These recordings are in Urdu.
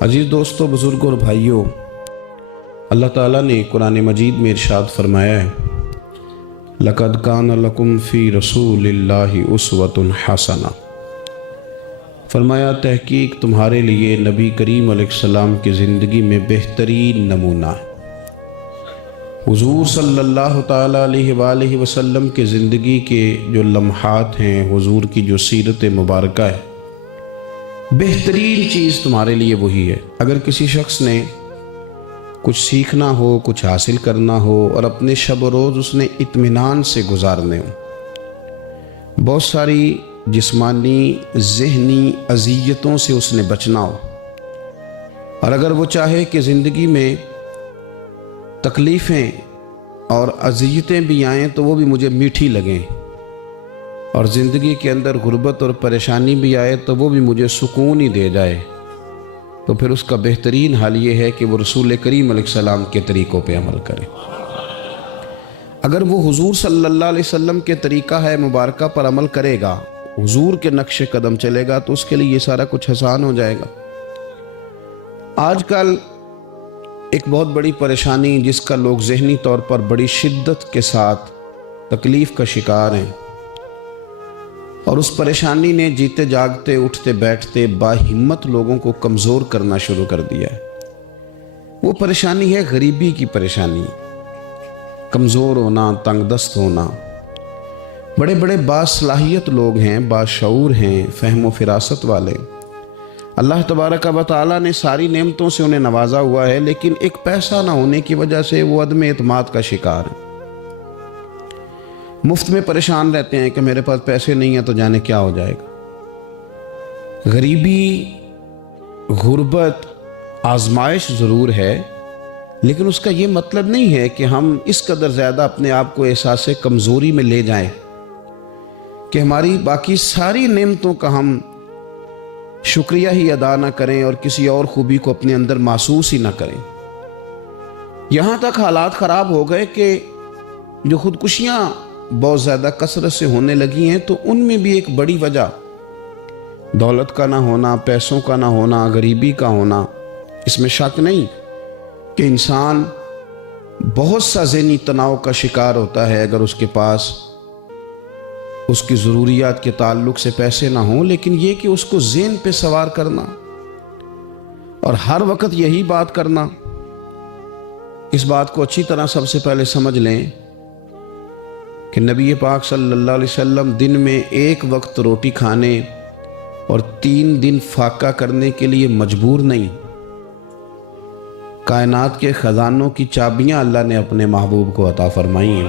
عزیز دوستو، بزرگوں اور بھائیوں، اللہ تعالیٰ نے قرآن مجید میں ارشاد فرمایا ہے لَقَدْ كَانَ لَكُمْ فِي رَسُولِ اللَّهِ أُسْوَةٌ حَسَنَةٌ، فرمایا تحقیق تمہارے لیے نبی کریم علیہ السلام کی زندگی میں بہترین نمونہ ہے۔ حضور صلی اللہ تعالیٰ علیہ وآلہ وسلم کے زندگی کے جو لمحات ہیں، حضور کی جو سیرت مبارکہ ہے، بہترین چیز تمہارے لیے وہی ہے۔ اگر کسی شخص نے کچھ سیکھنا ہو، کچھ حاصل کرنا ہو اور اپنے شب و روز اس نے اطمینان سے گزارنے ہو، بہت ساری جسمانی ذہنی اذیتوں سے اس نے بچنا ہو، اور اگر وہ چاہے کہ زندگی میں تکلیفیں اور اذیتیں بھی آئیں تو وہ بھی مجھے میٹھی لگیں، اور زندگی کے اندر غربت اور پریشانی بھی آئے تو وہ بھی مجھے سکون ہی دے جائے، تو پھر اس کا بہترین حال یہ ہے کہ وہ رسول کریم علیہ السلام کے طریقوں پہ عمل کرے۔ اگر وہ حضور صلی اللہ علیہ وسلم کے طریقہ ہے مبارکہ پر عمل کرے گا، حضور کے نقش قدم چلے گا، تو اس کے لیے یہ سارا کچھ آسان ہو جائے گا۔ آج کل ایک بہت بڑی پریشانی جس کا لوگ ذہنی طور پر بڑی شدت کے ساتھ تکلیف کا شکار ہیں، اور اس پریشانی نے جیتے جاگتے اٹھتے بیٹھتے باہمت لوگوں کو کمزور کرنا شروع کر دیا ہے۔ وہ پریشانی ہے غریبی کی پریشانی، کمزور ہونا، تنگ دست ہونا۔ بڑے بڑے باصلاحیت لوگ ہیں، باشعور ہیں، فہم و فراست والے، اللہ تبارک و تعالیٰ نے ساری نعمتوں سے انہیں نوازا ہوا ہے، لیکن ایک پیسہ نہ ہونے کی وجہ سے وہ عدم اعتماد کا شکار ہیں۔ مفت میں پریشان رہتے ہیں کہ میرے پاس پیسے نہیں ہیں تو جانے کیا ہو جائے گا۔ غریبی، غربت آزمائش ضرور ہے، لیکن اس کا یہ مطلب نہیں ہے کہ ہم اس قدر زیادہ اپنے آپ کو احساس کمزوری میں لے جائیں کہ ہماری باقی ساری نعمتوں کا ہم شکریہ ہی ادا نہ کریں اور کسی اور خوبی کو اپنے اندر محسوس ہی نہ کریں۔ یہاں تک حالات خراب ہو گئے کہ جو خودکشیاں بہت زیادہ کثرت سے ہونے لگی ہیں، تو ان میں بھی ایک بڑی وجہ دولت کا نہ ہونا، پیسوں کا نہ ہونا، غریبی کا ہونا۔ اس میں شک نہیں کہ انسان بہت سا ذہنی تناؤ کا شکار ہوتا ہے اگر اس کے پاس اس کی ضروریات کے تعلق سے پیسے نہ ہوں، لیکن یہ کہ اس کو ذہن پہ سوار کرنا اور ہر وقت یہی بات کرنا، اس بات کو اچھی طرح سب سے پہلے سمجھ لیں کہ نبی پاک صلی اللہ علیہ وسلم دن میں ایک وقت روٹی کھانے اور 3 دن فاقہ کرنے کے لیے مجبور نہیں۔ کائنات کے خزانوں کی چابیاں اللہ نے اپنے محبوب کو عطا فرمائی ہیں،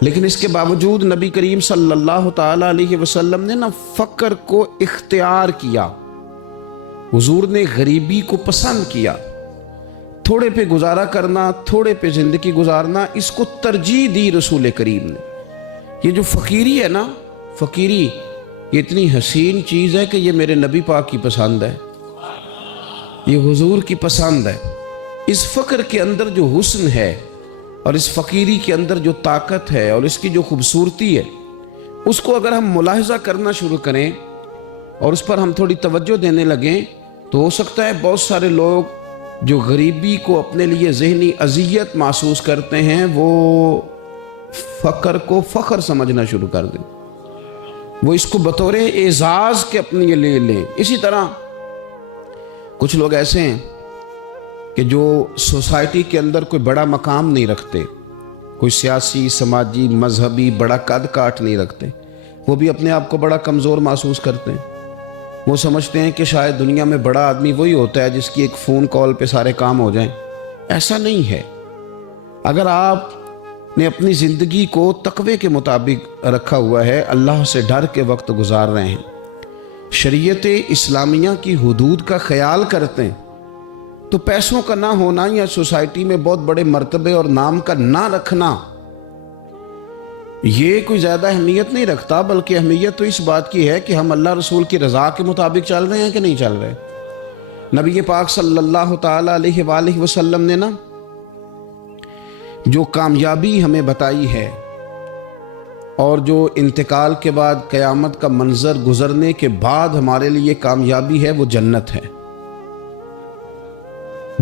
لیکن اس کے باوجود نبی کریم صلی اللہ تعالیٰ علیہ وسلم نے فقر کو اختیار کیا۔ حضور نے غریبی کو پسند کیا، تھوڑے پہ گزارا کرنا، تھوڑے پہ زندگی گزارنا، اس کو ترجیح دی رسول کریم نے۔ یہ جو فقیری ہے نا، فقیری یہ اتنی حسین چیز ہے کہ یہ میرے نبی پاک کی پسند ہے، یہ حضور کی پسند ہے۔ اس فقر کے اندر جو حسن ہے اور اس فقیری کے اندر جو طاقت ہے اور اس کی جو خوبصورتی ہے، اس کو اگر ہم ملاحظہ کرنا شروع کریں اور اس پر ہم تھوڑی توجہ دینے لگیں، تو ہو سکتا ہے بہت سارے لوگ جو غریبی کو اپنے لیے ذہنی اذیت محسوس کرتے ہیں، وہ فقر کو فخر سمجھنا شروع کر دیں، وہ اس کو بطور اعزاز کے اپنے لیے لیں۔ اسی طرح کچھ لوگ ایسے ہیں کہ جو سوسائٹی کے اندر کوئی بڑا مقام نہیں رکھتے، کوئی سیاسی، سماجی، مذہبی بڑا قد کاٹ نہیں رکھتے، وہ بھی اپنے آپ کو بڑا کمزور محسوس کرتے ہیں۔ وہ سمجھتے ہیں کہ شاید دنیا میں بڑا آدمی وہی ہوتا ہے جس کی ایک فون کال پہ سارے کام ہو جائیں۔ ایسا نہیں ہے۔ اگر آپ نے اپنی زندگی کو تقوی کے مطابق رکھا ہوا ہے، اللہ سے ڈر کے وقت گزار رہے ہیں، شریعت اسلامیہ کی حدود کا خیال کرتے ہیں، تو پیسوں کا نہ ہونا یا سوسائٹی میں بہت بڑے مرتبے اور نام کا نہ رکھنا یہ کوئی زیادہ اہمیت نہیں رکھتا، بلکہ اہمیت تو اس بات کی ہے کہ ہم اللہ رسول کی رضا کے مطابق چل رہے ہیں کہ نہیں چل رہے۔ نبی پاک صلی اللہ تعالیٰ علیہ وآلہ وسلم نے جو کامیابی ہمیں بتائی ہے اور جو انتقال کے بعد قیامت کا منظر گزرنے کے بعد ہمارے لیے کامیابی ہے، وہ جنت ہے۔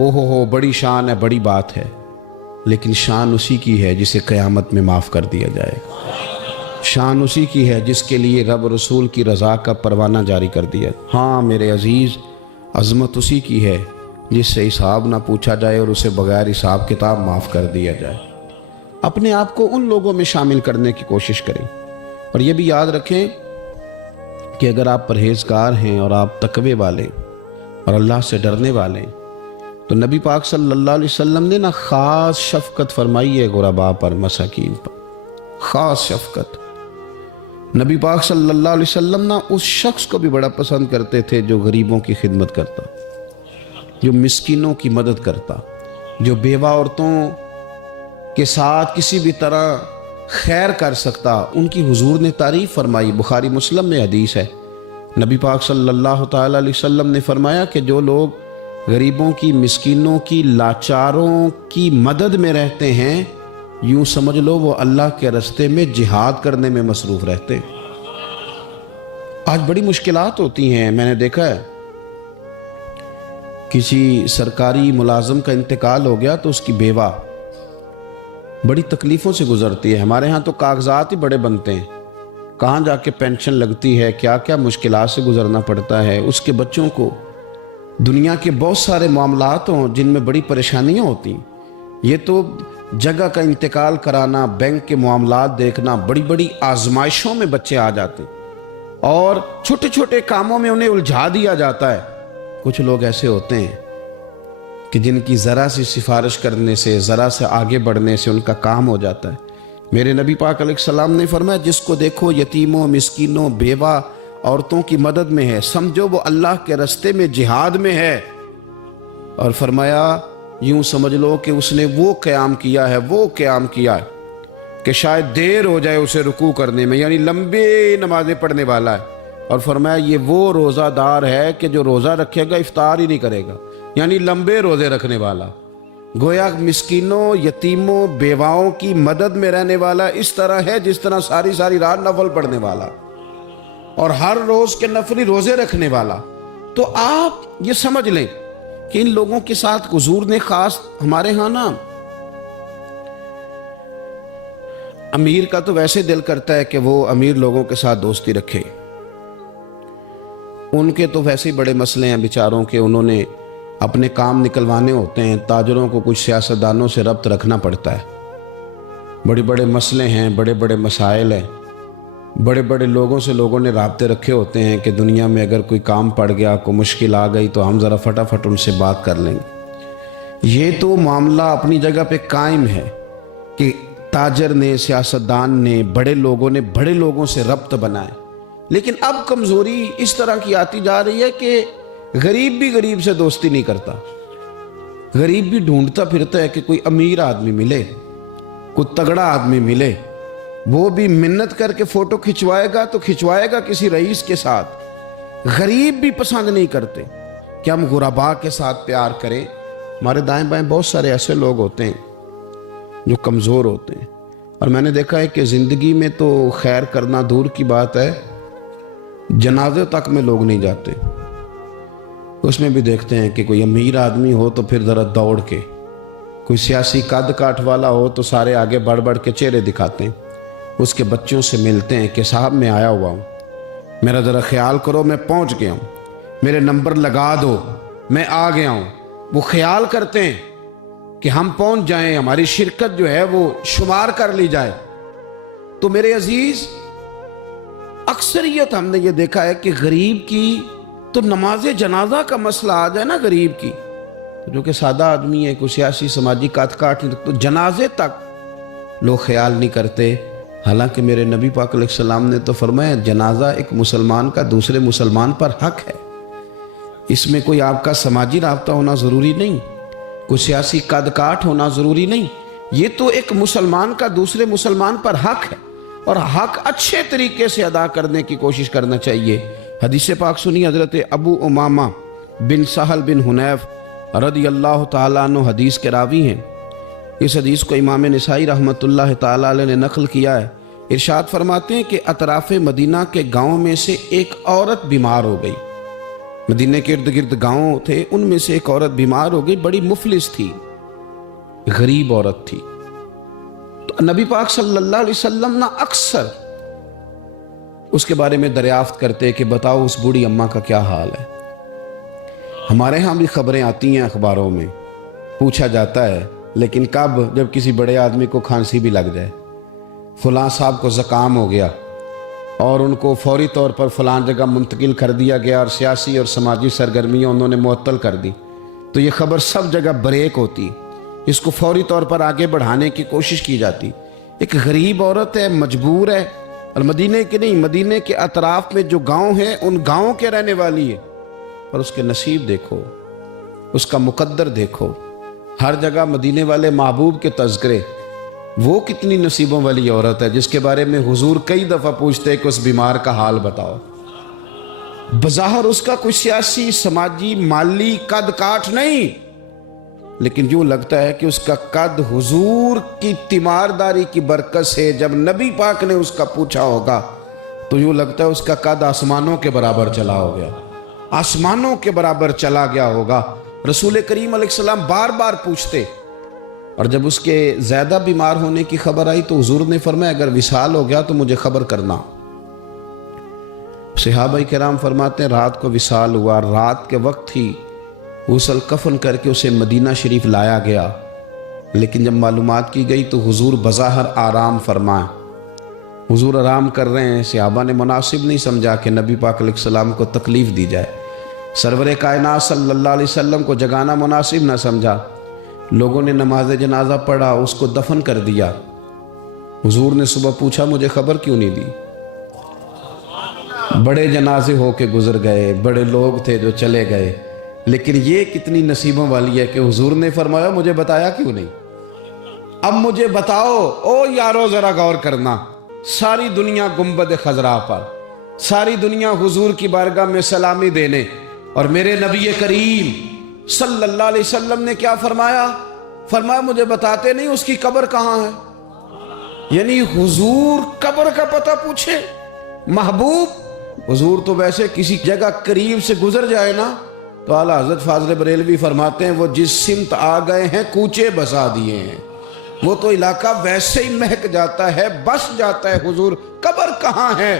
ہو بڑی شان ہے، بڑی بات ہے، لیکن شان اسی کی ہے جسے قیامت میں معاف کر دیا جائے گا۔ شان اسی کی ہے جس کے لیے رب رسول کی رضا کا پروانہ جاری کر دیا۔ ہاں میرے عزیز، عظمت اسی کی ہے جس سے حساب نہ پوچھا جائے اور اسے بغیر حساب کتاب معاف کر دیا جائے۔ اپنے آپ کو ان لوگوں میں شامل کرنے کی کوشش کریں، اور یہ بھی یاد رکھیں کہ اگر آپ پرہیزگار ہیں اور آپ تقوی والے اور اللہ سے ڈرنے والے، تو نبی پاک صلی اللہ علیہ وسلم نے نا خاص شفقت فرمائی ہے غرباء پر، مساکین پر، خاص شفقت۔ نبی پاک صلی اللہ علیہ وسلم نا اس شخص کو بھی بڑا پسند کرتے تھے جو غریبوں کی خدمت کرتا، جو مسکینوں کی مدد کرتا، جو بیوہ عورتوں کے ساتھ کسی بھی طرح خیر کر سکتا، ان کی حضور نے تعریف فرمائی۔ بخاری مسلم میں حدیث ہے، نبی پاک صلی اللہ تعالی علیہ وسلم نے فرمایا کہ جو لوگ غریبوں کی، مسکینوں کی، لاچاروں کی مدد میں رہتے ہیں، یوں سمجھ لو وہ اللہ کے راستے میں جہاد کرنے میں مصروف رہتے ہیں۔ آج بڑی مشکلات ہوتی ہیں، میں نے دیکھا ہے کسی سرکاری ملازم کا انتقال ہو گیا تو اس کی بیوہ بڑی تکلیفوں سے گزرتی ہے۔ ہمارے ہاں تو کاغذات ہی بڑے بنتے ہیں، کہاں جا کے پینشن لگتی ہے، کیا کیا مشکلات سے گزرنا پڑتا ہے۔ اس کے بچوں کو دنیا کے بہت سارے معاملات ہوں جن میں بڑی پریشانیاں ہوتی ہیں۔ یہ تو جگہ کا انتقال کرانا، بینک کے معاملات دیکھنا، بڑی بڑی آزمائشوں میں بچے آ جاتے ہیں اور چھوٹے چھوٹے کاموں میں انہیں الجھا دیا جاتا ہے۔ کچھ لوگ ایسے ہوتے ہیں کہ جن کی ذرا سی سفارش کرنے سے، ذرا سے آگے بڑھنے سے ان کا کام ہو جاتا ہے۔ میرے نبی پاک علیہ السلام نے فرمایا جس کو دیکھو یتیموں، مسکینوں، بیوہ عورتوں کی مدد میں ہے، سمجھو وہ اللہ کے راستے میں جہاد میں ہے، اور فرمایا یوں سمجھ لو کہ اس نے وہ قیام کیا ہے کہ شاید دیر ہو جائے اسے رکوع کرنے میں، یعنی لمبے نمازیں پڑھنے والا ہے۔ اور فرمایا یہ وہ روزہ دار ہے کہ جو روزہ رکھے گا افطار ہی نہیں کرے گا، یعنی لمبے روزے رکھنے والا۔ گویا مسکینوں، یتیموں، بیواؤں کی مدد میں رہنے والا اس طرح ہے جس طرح ساری ساری رات نفل پڑھنے والا اور ہر روز کے نفلی روزے رکھنے والا۔ تو آپ یہ سمجھ لیں کہ ان لوگوں کے ساتھ حضور نے خاص، ہمارے ہاں نا امیر کا تو ویسے دل کرتا ہے کہ وہ امیر لوگوں کے ساتھ دوستی رکھے، ان کے تو ویسے ہی بڑے مسئلے ہیں بیچاروں کے، انہوں نے اپنے کام نکلوانے ہوتے ہیں، تاجروں کو کچھ سیاستدانوں سے ربط رکھنا پڑتا ہے، بڑے بڑے مسئلے ہیں، بڑے بڑے مسائل ہیں، بڑے بڑے لوگوں سے لوگوں نے رابطے رکھے ہوتے ہیں کہ دنیا میں اگر کوئی کام پڑ گیا، کوئی مشکل آ گئی تو ہم ذرا فٹافٹ ان سے بات کر لیں گے۔ یہ تو معاملہ اپنی جگہ پہ قائم ہے کہ تاجر نے، سیاستدان نے، بڑے لوگوں نے بڑے لوگوں سے ربط بنائے، لیکن اب کمزوری اس طرح کی آتی جا رہی ہے کہ غریب بھی غریب سے دوستی نہیں کرتا، غریب بھی ڈھونڈتا پھرتا ہے کہ کوئی امیر آدمی ملے، کوئی تگڑا آدمی ملے، وہ بھی منت کر کے فوٹو کھچوائے گا تو کھچوائے گا کسی رئیس کے ساتھ۔ غریب بھی پسند نہیں کرتے کہ ہم غرباء کے ساتھ پیار کریں۔ ہمارے دائیں بائیں بہت سارے ایسے لوگ ہوتے ہیں جو کمزور ہوتے ہیں، اور میں نے دیکھا ہے کہ زندگی میں تو خیر کرنا دور کی بات ہے، جنازے تک میں لوگ نہیں جاتے۔ اس میں بھی دیکھتے ہیں کہ کوئی امیر آدمی ہو تو پھر ذرا دوڑ کے، کوئی سیاسی قد کاٹ والا ہو تو سارے آگے بڑھ بڑھ کے چہرے دکھاتے ہیں، اس کے بچوں سے ملتے ہیں کہ صاحب میں آیا ہوا ہوں، میرا ذرا خیال کرو، میں پہنچ گیا ہوں، میرے نمبر لگا دو، میں آ گیا ہوں۔ وہ خیال کرتے ہیں کہ ہم پہنچ جائیں، ہماری شرکت جو ہے وہ شمار کر لی جائے۔ تو میرے عزیز، اکثریت ہم نے یہ دیکھا ہے کہ غریب کی تو نماز جنازہ کا مسئلہ آ جائے نا غریب کی، جو کہ سادہ آدمی ہے، کوئی سیاسی سماجی کاٹ تو جنازے تک لوگ خیال نہیں کرتے۔ حالانکہ میرے نبی پاک علیہ السلام نے تو فرمایا جنازہ ایک مسلمان کا دوسرے مسلمان پر حق ہے، اس میں کوئی آپ کا سماجی رابطہ ہونا ضروری نہیں، کوئی سیاسی قد کاٹ ہونا ضروری نہیں، یہ تو ایک مسلمان کا دوسرے مسلمان پر حق ہے، اور حق اچھے طریقے سے ادا کرنے کی کوشش کرنا چاہیے۔ حدیث پاک سنی، حضرت ابو امامہ بن سہل بن حنیف رضی اللہ تعالیٰ عنہ حدیث کے راوی ہیں۔ اس حدیث کو امام نسائی رحمۃ اللہ تعالیٰ علیہ نے نقل کیا ہے۔ ارشاد فرماتے ہیں کہ اطراف مدینہ کے گاؤں میں سے ایک عورت بیمار ہو گئی، مدینے کے ارد گرد گاؤں تھے، ان میں سے ایک عورت بیمار ہو گئی، بڑی مفلس تھی، غریب عورت تھی۔ تو نبی پاک صلی اللہ علیہ وسلم نہ اکثر اس کے بارے میں دریافت کرتے کہ بتاؤ اس بوڑھی اماں کا کیا حال ہے۔ ہمارے ہاں بھی خبریں آتی ہیں اخباروں میں، پوچھا جاتا ہے، لیکن کب؟ جب کسی بڑے آدمی کو کھانسی بھی لگ جائے، فلاں صاحب کو زکام ہو گیا اور ان کو فوری طور پر فلاں جگہ منتقل کر دیا گیا اور سیاسی اور سماجی سرگرمیاں انہوں نے معطل کر دی، تو یہ خبر سب جگہ بریک ہوتی، اس کو فوری طور پر آگے بڑھانے کی کوشش کی جاتی۔ ایک غریب عورت ہے، مجبور ہے، اور مدینے کے نہیں، مدینے کے اطراف میں جو گاؤں ہیں ان گاؤں کے رہنے والی ہے، اور اس کے نصیب دیکھو، اس کا مقدر دیکھو، ہر جگہ مدینے والے محبوب کے تذکرے۔ وہ کتنی نصیبوں والی عورت ہے جس کے بارے میں حضور کئی دفعہ پوچھتے کہ اس بیمار کا حال بتاؤ۔ بظاہر اس کا کوئی سیاسی، سماجی، مالی قد کاٹ نہیں، لیکن یوں لگتا ہے کہ اس کا قد حضور کی تیمارداری کی برکت سے، جب نبی پاک نے اس کا پوچھا ہوگا تو یوں لگتا ہے اس کا قد آسمانوں کے برابر چلا ہو گیا، آسمانوں کے برابر چلا گیا ہوگا۔ رسول کریم علیہ السلام بار بار پوچھتے، اور جب اس کے زیادہ بیمار ہونے کی خبر آئی تو حضور نے فرمایا اگر وصال ہو گیا تو مجھے خبر کرنا۔ صحابہ کرام فرماتے ہیں رات کو وصال ہوا، رات کے وقت ہی غسل کفن کر کے اسے مدینہ شریف لایا گیا، لیکن جب معلومات کی گئی تو حضور بظاہر آرام فرمائے، حضور آرام کر رہے ہیں۔ صحابہ نے مناسب نہیں سمجھا کہ نبی پاک علیہ السلام کو تکلیف دی جائے، سرور کائنات صلی اللہ علیہ وسلم کو جگانا مناسب نہ سمجھا۔ لوگوں نے نماز جنازہ پڑھا، اس کو دفن کر دیا۔ حضور نے صبح پوچھا مجھے خبر کیوں نہیں دی؟ بڑے جنازے ہو کے گزر گئے، بڑے لوگ تھے جو چلے گئے، لیکن یہ کتنی نصیبوں والی ہے کہ حضور نے فرمایا مجھے بتایا کیوں نہیں؟ اب مجھے بتاؤ۔ او یارو ذرا غور کرنا، ساری دنیا گنبد خضرا پر، ساری دنیا حضور کی بارگاہ میں سلامی دینے، اور میرے نبی کریم صلی اللہ علیہ وسلم نے کیا فرمایا؟ فرمایا مجھے بتاتے نہیں اس کی قبر کہاں ہے؟ یعنی حضور قبر کا پتہ پوچھے محبوب؟ حضور تو ویسے کسی جگہ قریب سے گزر جائے نا تو اعلیٰ حضرت فاضل بریلوی فرماتے ہیں وہ جس سمت آ گئے ہیں کوچے بسا دیے ہیں، وہ تو علاقہ ویسے ہی مہک جاتا ہے، بس جاتا ہے۔ حضور قبر کہاں ہے؟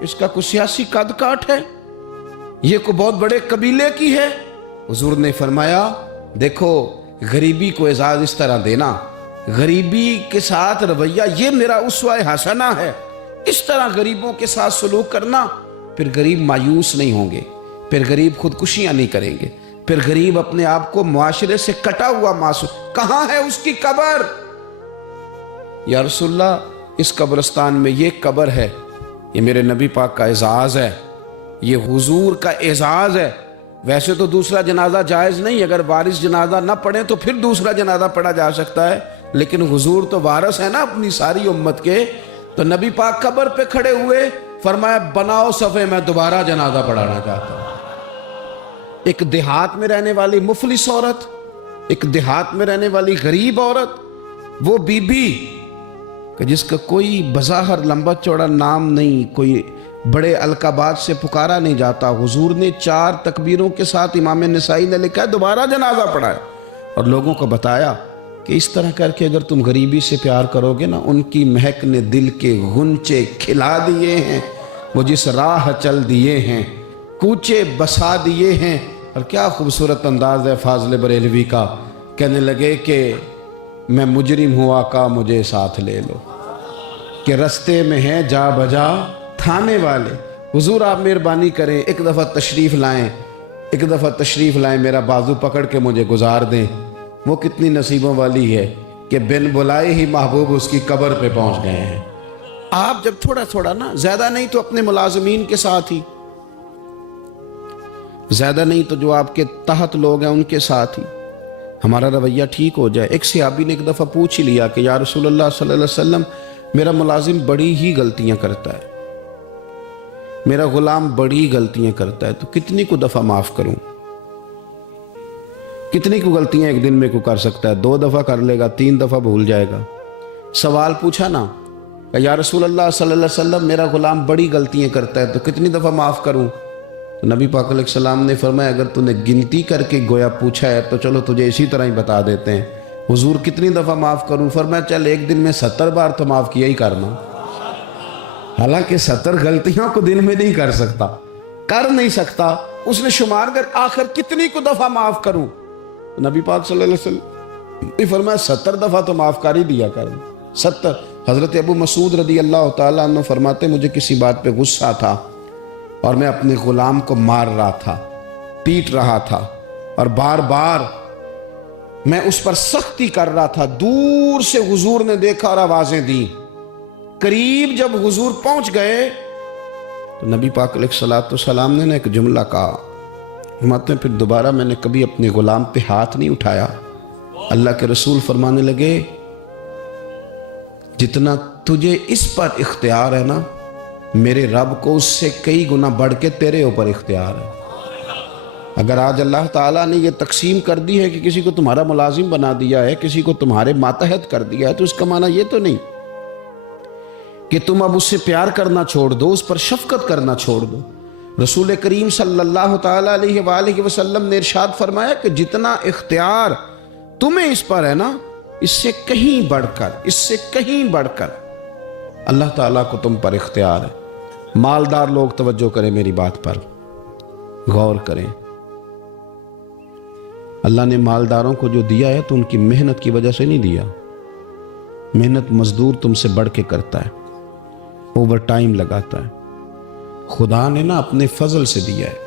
اس کا کوئی سیاسی قد کاٹ ہے؟ یہ کوئی بہت بڑے قبیلے کی ہے؟ حضور نے فرمایا دیکھو غریبی کو اعزاز اس طرح دینا، غریبی کے ساتھ رویہ یہ میرا اسوہ حسنہ ہے، اس طرح غریبوں کے ساتھ سلوک کرنا، پھر غریب مایوس نہیں ہوں گے، پھر غریب خودکشیاں نہیں کریں گے، پھر غریب اپنے آپ کو معاشرے سے کٹا ہوا محسوس۔ کہاں ہے اس کی قبر؟ یا رسول اللہ اس قبرستان میں یہ قبر ہے، یہ میرے نبی پاک کا اعزاز ہے، یہ حضور کا اعزاز ہے۔ ویسے تو دوسرا جنازہ جائز نہیں، اگر وارث جنازہ نہ پڑھیں تو پھر دوسرا جنازہ پڑھا جا سکتا ہے، لیکن حضور تو وارث ہے نا اپنی ساری امت کے۔ تو نبی پاک قبر پہ کھڑے ہوئے، فرمایا بناؤ صفے، میں دوبارہ جنازہ پڑھانا چاہتا ہوں۔ ایک دیہات میں رہنے والی مفلس عورت، ایک دیہات میں رہنے والی غریب عورت، وہ بی بی کہ جس کا کوئی بظاہر لمبا چوڑا نام نہیں، کوئی بڑے القابات سے پکارا نہیں جاتا، حضور نے 4 تکبیروں کے ساتھ امام نسائی نے لکھا ہے دوبارہ جنازہ پڑھا ہے، اور لوگوں کو بتایا کہ اس طرح کر کے اگر تم غریبی سے پیار کرو گے نا، ان کی مہک نے دل کے غنچے کھلا دیے ہیں، وہ جس راہ چل دیے ہیں، کوچے بسا دیے ہیں۔ اور کیا خوبصورت انداز ہے فاضل بریلوی کا، کہنے لگے کہ میں مجرم ہوا کا مجھے ساتھ لے لو، کہ رستے میں ہیں جا بجا تھانے والے۔ حضور آپ مہربانی کریں، ایک دفعہ تشریف لائیں، ایک دفعہ تشریف لائیں، میرا بازو پکڑ کے مجھے گزار دیں۔ وہ کتنی نصیبوں والی ہے کہ بن بلائے ہی محبوب اس کی قبر پہ پہنچ گئے ہیں۔ آپ جب تھوڑا تھوڑا نا، زیادہ نہیں تو اپنے ملازمین کے ساتھ ہی، زیادہ نہیں تو جو آپ کے تحت لوگ ہیں ان کے ساتھ ہی ہمارا رویہ ٹھیک ہو جائے۔ ایک صحابی نے ایک دفعہ پوچھ ہی لیا کہ یا رسول اللہ صلی اللہ علیہ وسلم میرا ملازم بڑی ہی غلطیاں کرتا ہے، میرا غلام بڑی غلطیاں کرتا ہے، تو کتنی کو دفعہ معاف کروں؟ کتنی کو غلطیاں ایک دن میں کو کر سکتا ہے؟ 2 دفعہ کر لے گا، 3 دفعہ بھول جائے گا۔ سوال پوچھا نا کہ یا رسول اللہ صلی اللہ علیہ وسلم میرا غلام بڑی غلطیاں کرتا ہے تو کتنی دفعہ معاف کروں؟ تو نبی پاک علیہ السلام نے فرمایا اگر تو نے گنتی کر کے گویا پوچھا ہے تو چلو تجھے اسی طرح ہی بتا دیتے ہیں، حضور کتنی دفعہ معاف کروں؟ فرمایا چل ایک دن میں 70 بار تو معاف کیا ہی کرنا۔ حالانکہ 70 غلطیوں کو دن میں نہیں کر نہیں سکتا، اس نے شمار کر آخر کتنی کو دفعہ معاف کروں؟ نبی پاک صلی اللہ علیہ وسلم نے فرمایا 70 دفعہ تو معاف کر ہی دیا کرنا، 70۔ حضرت ابو مسعود رضی اللہ تعالیٰ عنہ فرماتے مجھے کسی بات پہ غصہ تھا اور میں اپنے غلام کو مار رہا تھا، پیٹ رہا تھا، اور بار بار میں اس پر سختی کر رہا تھا۔ دور سے حضور نے دیکھا اور آوازیں دی، قریب جب حضور پہنچ گئے تو نبی پاک علیہ السلام نے ایک جملہ کہا، فرماتے ہیں پھر دوبارہ میں نے کبھی اپنے غلام پہ ہاتھ نہیں اٹھایا۔ اللہ کے رسول فرمانے لگے جتنا تجھے اس پر اختیار ہے نا، میرے رب کو اس سے کئی گنا بڑھ کے تیرے اوپر اختیار ہے۔ اگر آج اللہ تعالیٰ نے یہ تقسیم کر دی ہے کہ کسی کو تمہارا ملازم بنا دیا ہے، کسی کو تمہارے ماتحت کر دیا ہے، تو اس کا معنی یہ تو نہیں کہ تم اب اس سے پیار کرنا چھوڑ دو، اس پر شفقت کرنا چھوڑ دو۔ رسول کریم صلی اللہ تعالیٰ علیہ وآلہ وسلم نے ارشاد فرمایا کہ جتنا اختیار تمہیں اس پر ہے نا، اس سے کہیں بڑھ کر اللہ تعالیٰ کو تم پر اختیار ہے۔ مالدار لوگ توجہ کریں، میری بات پر غور کریں۔ اللہ نے مالداروں کو جو دیا ہے تو ان کی محنت کی وجہ سے نہیں دیا، محنت مزدور تم سے بڑھ کے کرتا ہے، اوور ٹائم لگاتا ہے، خدا نے نا اپنے فضل سے دیا ہے۔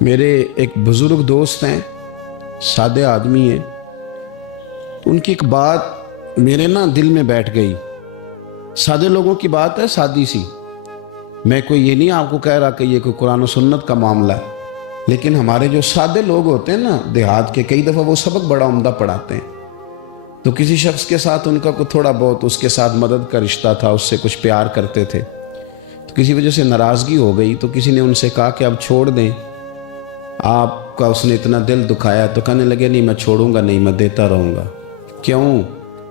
میرے ایک بزرگ دوست ہیں، سادے آدمی ہیں، تو ان کی ایک بات میرے نا دل میں بیٹھ گئی۔ سادے لوگوں کی بات ہے، سادی سی، میں کوئی یہ نہیں آپ کو کہہ رہا کہ یہ کوئی قرآن و سنت کا معاملہ ہے، لیکن ہمارے جو سادے لوگ ہوتے ہیں نا دیہات کے، کئی دفعہ وہ سبق بڑا عمدہ پڑھاتے ہیں۔ تو کسی شخص کے ساتھ ان کا کوئی تھوڑا بہت اس کے ساتھ مدد کا رشتہ تھا، اس سے کچھ پیار کرتے تھے، تو کسی وجہ سے ناراضگی ہو گئی، تو کسی نے ان سے کہا کہ اب چھوڑ دیں، آپ کا اس نے اتنا دل دکھایا۔ تو کہنے لگے نہیں میں چھوڑوں گا نہیں، میں دیتا رہوں گا۔ کیوں؟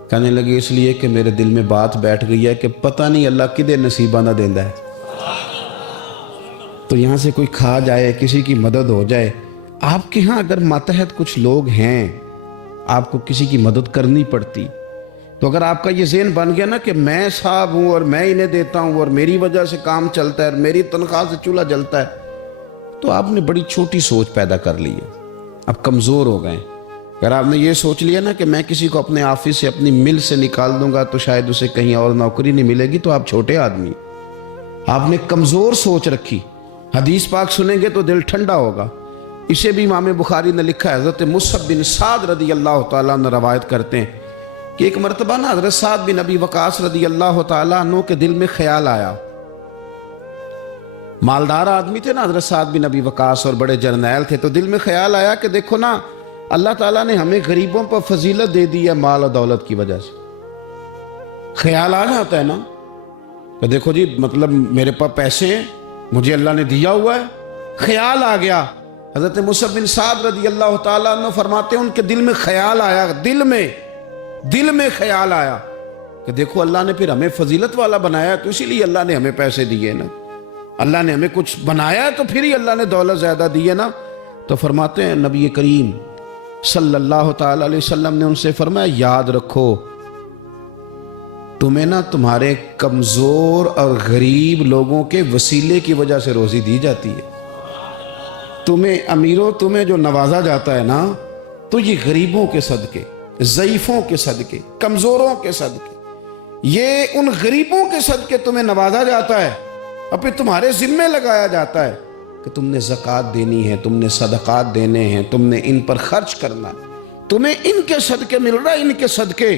کہنے لگے اس لیے کہ میرے دل میں بات بیٹھ گئی ہے کہ پتہ نہیں اللہ کدے نصیبہ نہ دیندا ہے، تو یہاں سے کوئی کھا جائے، کسی کی مدد ہو جائے۔ آپ کے ہاں اگر ماتحت کچھ لوگ ہیں، آپ کو کسی کی مدد کرنی پڑتی، تو اگر آپ کا یہ ذہن بن گیا نا کہ میں صاحب ہوں اور میں انہیں دیتا ہوں اور میری وجہ سے کام چلتا ہے اور میری تنخواہ سے چولہا جلتا ہے، تو آپ نے بڑی چھوٹی سوچ پیدا کر لی ہے، آپ کمزور ہو گئے۔ اگر آپ نے یہ سوچ لیا نا کہ میں کسی کو اپنے آفس سے، اپنی مل سے نکال دوں گا تو شاید اسے کہیں اور نوکری نہیں ملے گی، تو آپ چھوٹے آدمی، آپ نے کمزور سوچ رکھی۔ حدیث پاک سنیں گے تو دل ٹھنڈا ہوگا۔ اسے بھی امام بخاری نے لکھا ہے، حضرت مصعب بن سعد رضی اللہ تعالیٰ عنہ روایت کرتے ہیں کہ ایک مرتبہ نا حضرت سعد بن ابی وقاص رضی اللہ تعالیٰ عنہ کے دل میں خیال آیا۔ مالدار آدمی تھے نا حضرت سعد بن ابی وقاص، اور بڑے جرنیل تھے، تو دل میں خیال آیا کہ دیکھو نا اللہ تعالیٰ نے ہمیں غریبوں پر فضیلت دے دی ہے مال و دولت کی وجہ سے۔ خیال آ جاتا ہے نا کہ دیکھو جی مطلب میرے پاس پیسے ہیں، مجھے اللہ نے دیا ہوا ہے، خیال آ گیا۔ حضرت مصعب بن سعد رضی اللہ تعالیٰ عنہ فرماتے ہیں ان کے دل میں خیال آیا، دل میں خیال آیا کہ دیکھو اللہ نے پھر ہمیں فضیلت والا بنایا، تو اسی لیے اللہ نے ہمیں پیسے دیے نا، اللہ نے ہمیں کچھ بنایا تو پھر ہی اللہ نے دولت زیادہ دی ہے نا۔ تو فرماتے ہیں نبی کریم صلی اللہ تعالیٰ علیہ وسلم نے ان سے فرمایا یاد رکھو تمہیں نا تمہارے کمزور اور غریب لوگوں کے وسیلے کی وجہ سے روزی دی جاتی ہے۔ تمہیں امیروں، تمہیں جو نوازا جاتا ہے نا، تو یہ غریبوں کے صدقے، ضعیفوں کے صدقے، کمزوروں کے صدقے، یہ ان غریبوں کے صدقے تمہیں نوازا جاتا ہے، اور پھر تمہارے ذمے لگایا جاتا ہے کہ تم نے زکوٰۃ دینی ہے، تم نے صدقات دینے ہیں، تم نے ان پر خرچ کرنا ہے، تمہیں ان کے صدقے مل رہا ہے، ان کے صدقے۔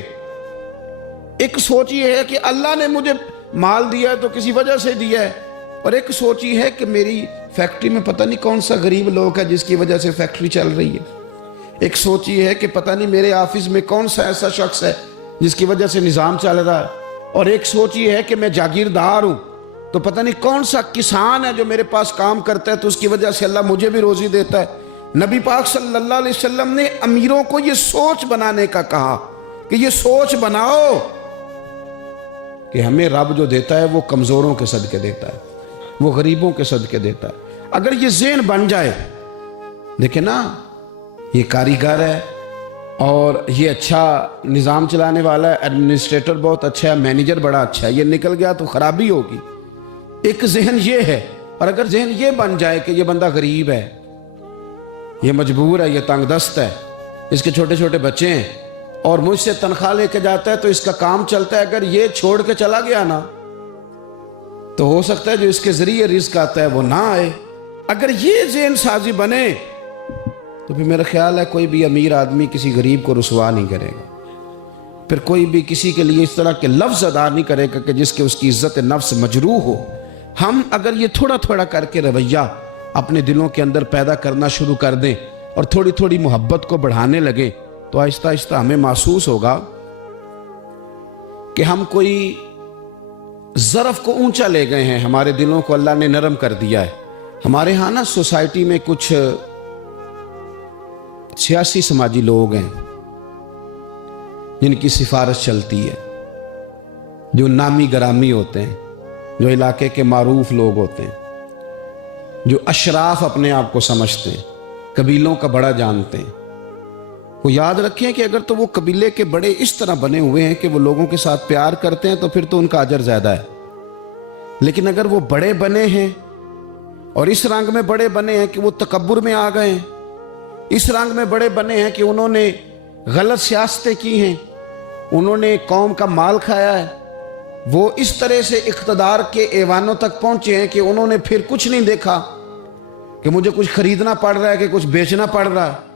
ایک سوچ یہ ہے کہ اللہ نے مجھے مال دیا ہے تو کسی وجہ سے دیا ہے، اور ایک سوچ یہ ہے کہ میری فیکٹری میں پتہ نہیں کون سا غریب لوگ ہے جس کی وجہ سے فیکٹری چل رہی ہے۔ ایک سوچ یہ ہے کہ پتہ نہیں میرے آفس میں کون سا ایسا شخص ہے جس کی وجہ سے نظام چل رہا ہے، اور ایک سوچ یہ ہے کہ میں جاگیردار ہوں تو پتہ نہیں کون سا کسان ہے جو میرے پاس کام کرتا ہے تو اس کی وجہ سے اللہ مجھے بھی روزی دیتا ہے۔ نبی پاک صلی اللہ علیہ وسلم نے امیروں کو یہ سوچ بنانے کا کہا کہ یہ سوچ بناؤ کہ ہمیں رب جو دیتا ہے وہ کمزوروں کے صدقے دیتا ہے، وہ غریبوں کے صدقے دیتا ہے۔ اگر یہ ذہن بن جائے، دیکھیں نا، یہ کاریگر ہے اور یہ اچھا نظام چلانے والا ہے، ایڈمنسٹریٹر بہت اچھا ہے، مینیجر بڑا اچھا ہے، یہ نکل گیا تو خرابی ہوگی۔ ایک ذہن یہ ہے، اور اگر ذہن یہ بن جائے کہ یہ بندہ غریب ہے، یہ مجبور ہے، یہ تنگ دست ہے، اس کے چھوٹے چھوٹے بچے ہیں اور مجھ سے تنخواہ لے کے جاتا ہے تو اس کا کام چلتا ہے، اگر یہ چھوڑ کے چلا گیا نا تو ہو سکتا ہے جو اس کے ذریعے رزق آتا ہے وہ نہ آئے۔ اگر یہ ذہن سازی بنے تو پھر میرا خیال ہے کوئی بھی امیر آدمی کسی غریب کو رسوا نہیں کرے گا، پھر کوئی بھی کسی کے لیے اس طرح کے لفظ ادا نہیں کرے گا کہ جس کے اس کی عزت نفس مجروح ہو۔ ہم اگر یہ تھوڑا تھوڑا کر کے رویہ اپنے دلوں کے اندر پیدا کرنا شروع کر دیں اور تھوڑی تھوڑی محبت کو بڑھانے لگے تو آہستہ آہستہ ہمیں محسوس ہوگا کہ ہم کوئی ظرف کو اونچا لے گئے ہیں، ہمارے دلوں کو اللہ نے نرم کر دیا ہے۔ ہمارے ہاں نا سوسائٹی میں کچھ سیاسی سماجی لوگ ہیں جن کی سفارش چلتی ہے، جو نامی گرامی ہوتے ہیں، جو علاقے کے معروف لوگ ہوتے ہیں، جو اشراف اپنے آپ کو سمجھتے ہیں، قبیلوں کا بڑا جانتے ہیں۔ وہ یاد رکھیں کہ اگر تو وہ قبیلے کے بڑے اس طرح بنے ہوئے ہیں کہ وہ لوگوں کے ساتھ پیار کرتے ہیں تو پھر تو ان کا اجر زیادہ ہے، لیکن اگر وہ بڑے بنے ہیں اور اس رنگ میں بڑے بنے ہیں کہ وہ تکبر میں آ گئے ہیں، اس رنگ میں بڑے بنے ہیں کہ انہوں نے غلط سیاستیں کی ہیں، انہوں نے قوم کا مال کھایا ہے، وہ اس طرح سے اقتدار کے ایوانوں تک پہنچے ہیں کہ انہوں نے پھر کچھ نہیں دیکھا کہ مجھے کچھ خریدنا پڑ رہا ہے کہ کچھ بیچنا پڑ رہا ہے۔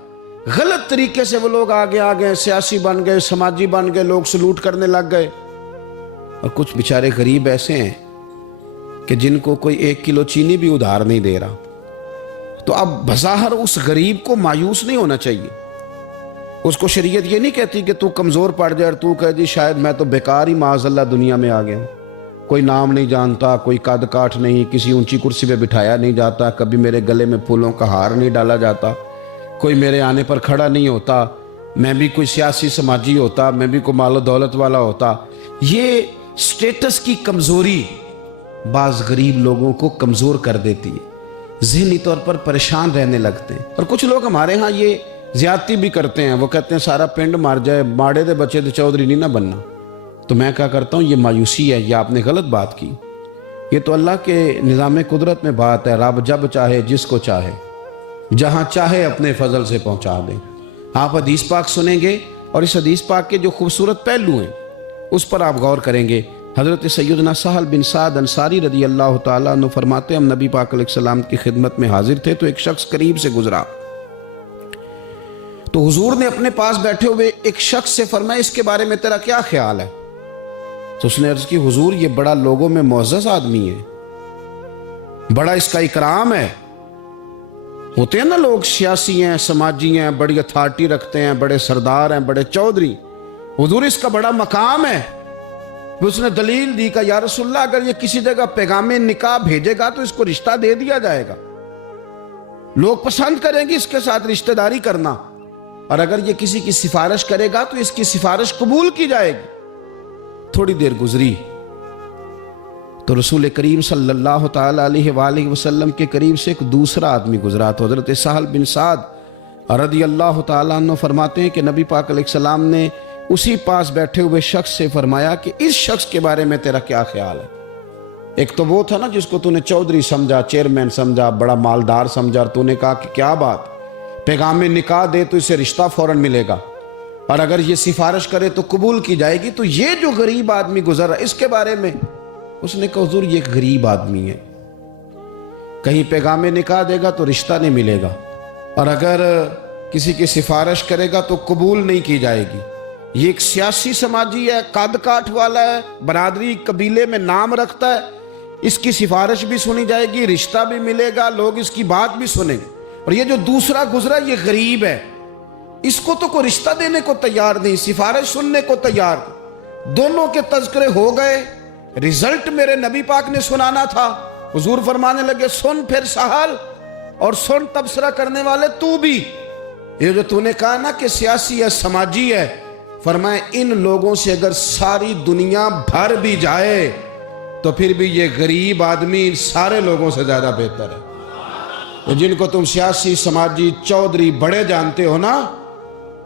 غلط طریقے سے وہ لوگ آگے آگے سیاسی بن گئے، سماجی بن گئے، لوگ سلوٹ کرنے لگ گئے، اور کچھ بیچارے غریب ایسے ہیں کہ جن کو کوئی 1 کلو چینی بھی ادھار نہیں دے رہا۔ تو اب بظاہر اس غریب کو مایوس نہیں ہونا چاہیے، اس کو شریعت یہ نہیں کہتی کہ تو کمزور پڑ جائے اور تو کہے جی شاید میں تو بیکار ہی معاذ اللہ دنیا میں آ گیا ہوں، کوئی نام نہیں جانتا، کوئی قد کاٹ نہیں، کسی اونچی کرسی پہ بٹھایا نہیں جاتا، کبھی میرے گلے میں پھولوں کا ہار نہیں ڈالا جاتا، کوئی میرے آنے پر کھڑا نہیں ہوتا، میں بھی کوئی سیاسی سماجی ہوتا، میں بھی کوئی مال و دولت والا ہوتا۔ یہ سٹیٹس کی کمزوری بعض غریب لوگوں کو کمزور کر دیتی ہے، ذہنی طور پر پریشان رہنے لگتے ہیں۔ اور کچھ لوگ ہمارے ہاں یہ زیادتی بھی کرتے ہیں، وہ کہتے ہیں سارا پنڈ مار جائے، ماڑے دے بچے دے چودھری نہیں نہ بننا۔ تو میں کیا کرتا ہوں، یہ مایوسی ہے، یہ آپ نے غلط بات کی۔ یہ تو اللہ کے نظام قدرت میں بات ہے، رب جب چاہے جس کو چاہے جہاں چاہے اپنے فضل سے پہنچا دے۔ آپ حدیث پاک سنیں گے اور اس حدیث پاک کے جو خوبصورت پہلو ہیں اس پر آپ غور کریں گے۔ حضرت سیدنا سہل بن سعد انصاری رضی اللہ تعالیٰ عنہ فرماتے ہیں ہم نبی پاک علیہ السلام کی خدمت میں حاضر تھے تو ایک شخص قریب سے گزرا، تو حضور نے اپنے پاس بیٹھے ہوئے ایک شخص سے فرمایا اس کے بارے میں تیرا کیا خیال ہے؟ تو اس نے عرض کی حضور یہ بڑا لوگوں میں معزز آدمی ہے، بڑا اس کا اکرام ہے۔ ہوتے ہیں نا لوگ سیاسی ہیں، سماجی ہیں، بڑی اتھارٹی رکھتے ہیں، بڑے سردار ہیں، بڑے چودھری، حضور اس کا بڑا مقام ہے۔ اس نے دلیل دی کہ یا رسول اللہ اگر یہ کسی جگہ پیغام نکاح بھیجے گا تو اس کو رشتہ دے دیا جائے گا، لوگ پسند کریں گے اس کے ساتھ رشتہ داری کرنا، اور اگر یہ کسی کی سفارش کرے گا تو اس کی سفارش قبول کی جائے گی۔ تھوڑی دیر گزری تو رسول کریم صلی اللہ تعالیٰ علیہ وآلہ وسلم کے قریب سے ایک دوسرا آدمی گزرا، تو حضرت سہل بن سعد رضی اللہ تعالیٰ عنہ فرماتے ہیں کہ نبی پاک علیہ السلام نے اسی پاس بیٹھے ہوئے شخص سے فرمایا کہ اس شخص کے بارے میں تیرا کیا خیال ہے؟ ایک تو وہ تھا نا جس کو تو نے چودھری سمجھا، چیئرمین سمجھا، بڑا مالدار سمجھا، اور تو نے کہا کہ کیا بات، پیغام نکاح دے تو اسے رشتہ فوراً ملے گا، اور اگر یہ سفارش کرے تو قبول کی جائے گی۔ تو یہ جو غریب آدمی گزر رہا ہے اس کے بارے میں اس نے کہا حضور یہ ایک غریب آدمی ہے، کہیں پیغام نکاح دے گا تو رشتہ نہیں ملے گا، اور اگر کسی کی سفارش کرے گا تو قبول نہیں کی جائے گی۔ یہ ایک سیاسی سماجی ہے، قد کاٹ والا ہے، برادری قبیلے میں نام رکھتا ہے، اس کی سفارش بھی سنی جائے گی، رشتہ بھی ملے گا، لوگ اس کی بات بھی سنیں گے۔ اور یہ جو دوسرا گزرا یہ غریب ہے، اس کو تو کوئی رشتہ دینے کو تیار نہیں، سفارش سننے کو تیار نہیں۔ دونوں کے تذکرے ہو گئے، رزلٹ میرے نبی پاک نے سنانا تھا۔ حضور فرمانے لگے سن پھر سہل، اور سن تبصرہ کرنے والے تو بھی، یہ جو تو نے کہا نا کہ سیاسی ہے، سماجی ہے، فرمائے ان لوگوں سے اگر ساری دنیا بھر بھی جائے تو پھر بھی یہ غریب آدمی ان سارے لوگوں سے زیادہ بہتر ہے۔ جن کو تم سیاسی سماجی چودھری بڑے جانتے ہو نا،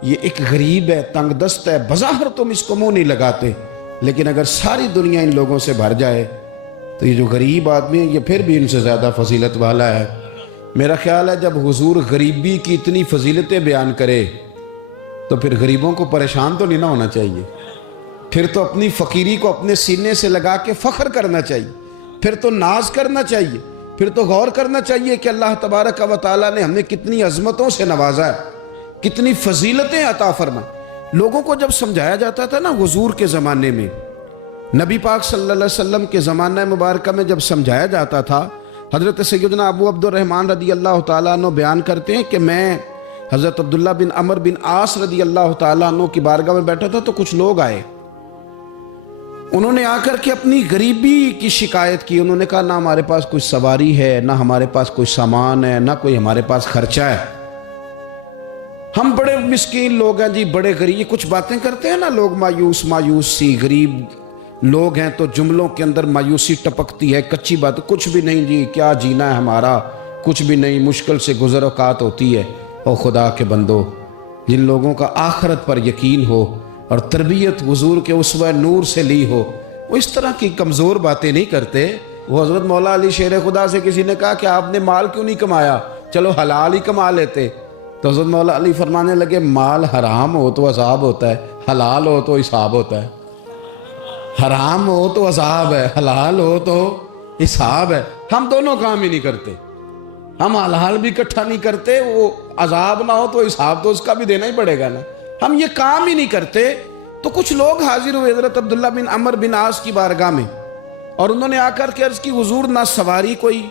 یہ ایک غریب ہے، تنگ دست ہے، بظاہر تم اس کو منہ نہیں لگاتے، لیکن اگر ساری دنیا ان لوگوں سے بھر جائے تو یہ جو غریب آدمی ہے یہ پھر بھی ان سے زیادہ فضیلت والا ہے۔ میرا خیال ہے جب حضور غریبی کی اتنی فضیلتیں بیان کرے تو پھر غریبوں کو پریشان تو نہیں نہ ہونا چاہیے، پھر تو اپنی فقیری کو اپنے سینے سے لگا کے فخر کرنا چاہیے، پھر تو ناز کرنا چاہیے، پھر تو غور کرنا چاہیے کہ اللہ تبارک و تعالیٰ نے ہمیں کتنی عظمتوں سے نوازا ہے، کتنی فضیلتیں عطا فرمائیں۔ لوگوں کو جب سمجھایا جاتا تھا نا حضور کے زمانے میں، نبی پاک صلی اللہ علیہ وسلم کے زمانہ مبارکہ میں جب سمجھایا جاتا تھا، حضرت سیدنا ابو عبد الرحمن رضی اللہ تعالیٰ عنہ بیان کرتے ہیں کہ میں حضرت عبداللہ بن عمر بن عاص رضی اللہ تعالیٰ عنہ کی بارگاہ میں بیٹھا تھا تو کچھ لوگ آئے، انہوں نے آ کر کے اپنی غریبی کی شکایت کی۔ انہوں نے کہا نہ ہمارے پاس کوئی سواری ہے، نہ ہمارے پاس کوئی سامان ہے، نہ کوئی ہمارے پاس خرچہ ہے، ہم بڑے مسکین لوگ ہیں جی، بڑے غریب۔ کچھ باتیں کرتے ہیں نا لوگ، مایوس سی، غریب لوگ ہیں تو جملوں کے اندر مایوسی ٹپکتی ہے، کچی بات، کچھ بھی نہیں جی، کیا جینا ہے ہمارا، کچھ بھی نہیں، مشکل سے گزر اوقات ہوتی ہے۔ او خدا کے بندو، جن لوگوں کا آخرت پر یقین ہو اور تربیت حضور کے اسوہ نور سے لی ہو، وہ اس طرح کی کمزور باتیں نہیں کرتے۔ وہ حضرت مولا علی شیر خدا سے کسی نے کہا کہ آپ نے مال کیوں نہیں کمایا، چلو حلال ہی کما لیتے، تو حضرت مولا علی فرمانے لگے مال حرام ہو تو عذاب ہوتا ہے، حلال ہو تو حساب ہوتا ہے۔ حرام ہو تو عذاب ہے، حلال ہو تو حساب ہے۔ ہم دونوں کام ہی نہیں کرتے، ہم حلال بھی اکٹھا نہیں کرتے، وہ عذاب نہ ہو تو حساب تو اس کا بھی دینا ہی پڑے گا نا، ہم یہ کام ہی نہیں کرتے۔ تو کچھ لوگ حاضر ہوئے حضرت عبداللہ بن عمر بن عاص کی بارگاہ میں، اور انہوں نے آ کر کے عرض کی حضور نہ سواری کوئی،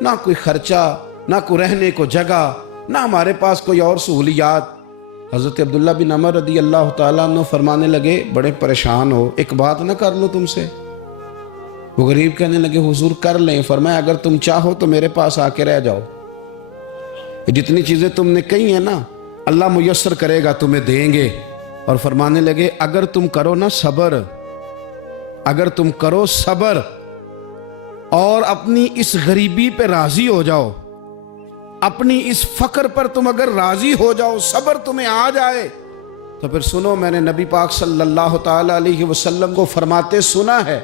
نہ کوئی خرچہ، نہ کوئی رہنے کو جگہ، نہ ہمارے پاس کوئی اور سہولیات۔ حضرت عبداللہ بن عمر رضی اللہ تعالیٰ عنہ فرمانے لگے بڑے پریشان ہو، ایک بات نہ کر لو تم سے؟ وہ غریب کہنے لگے حضور کر لیں۔ فرمایا اگر تم چاہو تو میرے پاس آ کے رہ جاؤ، جتنی چیزیں تم نے کہی ہیں نا اللہ میسر کرے گا، تمہیں دیں گے۔ اور فرمانے لگے اگر تم کرو نا صبر، اگر تم کرو صبر اور اپنی اس غریبی پہ راضی ہو جاؤ، اپنی اس فقر پر تم اگر راضی ہو جاؤ، صبر تمہیں آ جائے، تو پھر سنو میں نے نبی پاک صلی اللہ تعالیٰ علیہ وسلم کو فرماتے سنا ہے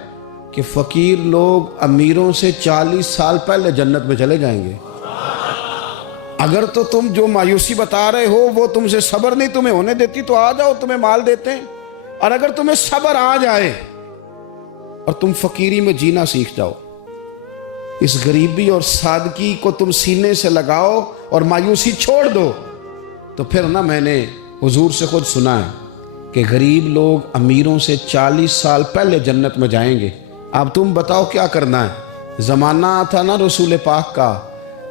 کہ فقیر لوگ امیروں سے 40 سال پہلے جنت میں چلے جائیں گے۔ اگر تو تم جو مایوسی بتا رہے ہو وہ تم سے صبر نہیں تمہیں ہونے دیتی تو آ جاؤ، تمہیں مال دیتے ہیں۔ اور اگر تمہیں صبر آ جائے اور تم فقیری میں جینا سیکھ جاؤ، اس غریبی اور سادگی کو تم سینے سے لگاؤ اور مایوسی چھوڑ دو، تو پھر نا میں نے حضور سے خود سنا ہے کہ غریب لوگ امیروں سے 40 سال پہلے جنت میں جائیں گے۔ اب تم بتاؤ کیا کرنا ہے؟ زمانہ تھا نا رسول پاک کا،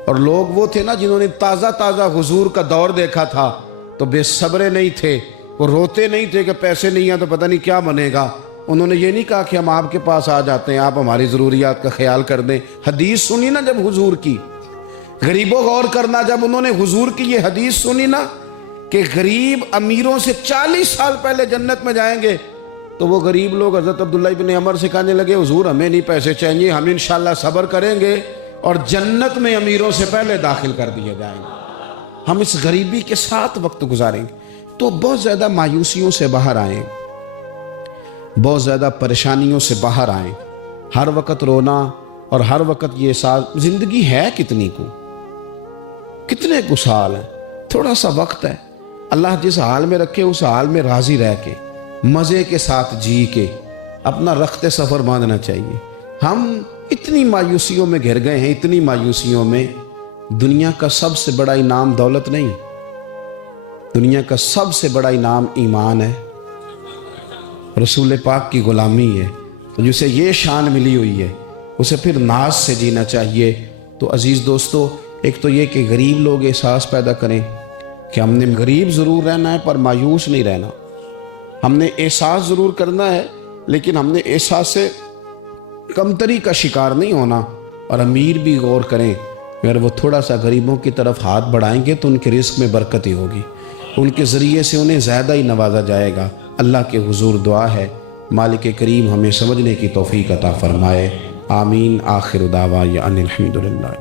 اور لوگ وہ تھے نا جنہوں نے تازہ حضور کا دور دیکھا تھا، تو بے صبرے نہیں تھے، وہ روتے نہیں تھے کہ پیسے نہیں ہیں تو پتہ نہیں کیا بنے گا۔ انہوں نے یہ نہیں کہا کہ ہم آپ کے پاس آ جاتے ہیں، آپ ہماری ضروریات کا خیال کر دیں۔ حدیث سنی نا جب حضور کی، غریبوں غور کرنا، جب انہوں نے حضور کی یہ حدیث سنی نا کہ غریب امیروں سے 40 سال پہلے جنت میں جائیں گے، تو وہ غریب لوگ حضرت عبداللہ بن عمر سے کہنے لگے حضور ہمیں نہیں پیسے چاہیے، ہم انشاءاللہ صبر کریں گے اور جنت میں امیروں سے پہلے داخل کر دیے جائیں گے، ہم اس غریبی کے ساتھ وقت گزاریں گے۔ تو بہت زیادہ مایوسیوں سے باہر آئیں، بہت زیادہ پریشانیوں سے باہر آئیں، ہر وقت رونا اور ہر وقت یہ احساس، زندگی ہے کتنی کو سال ہے، تھوڑا سا وقت ہے، اللہ جس حال میں رکھے اس حال میں راضی رہ کے مزے کے ساتھ جی کے اپنا رخت سفر باندھنا چاہیے۔ ہم اتنی مایوسیوں میں گھر گئے ہیں، اتنی مایوسیوں میں۔ دنیا کا سب سے بڑا انعام دولت نہیں، دنیا کا سب سے بڑا انعام ایمان ہے، رسول پاک کی غلامی ہے۔ جسے یہ شان ملی ہوئی ہے اسے پھر ناز سے جینا چاہیے۔ تو عزیز دوستو، ایک تو یہ کہ غریب لوگ احساس پیدا کریں کہ ہم نے غریب ضرور رہنا ہے پر مایوس نہیں رہنا، ہم نے احساس ضرور کرنا ہے لیکن ہم نے احساس سے کمتری کا شکار نہیں ہونا۔ اور امیر بھی غور کریں، اگر وہ تھوڑا سا غریبوں کی طرف ہاتھ بڑھائیں گے تو ان کے رزق میں برکت ہی ہوگی، ان کے ذریعے سے انہیں زیادہ ہی نوازا جائے گا۔ اللہ کے حضور دعا ہے مالک کریم ہمیں سمجھنے کی توفیق عطا فرمائے۔ آمین۔ آخر دعوانا ان الحمدللہ۔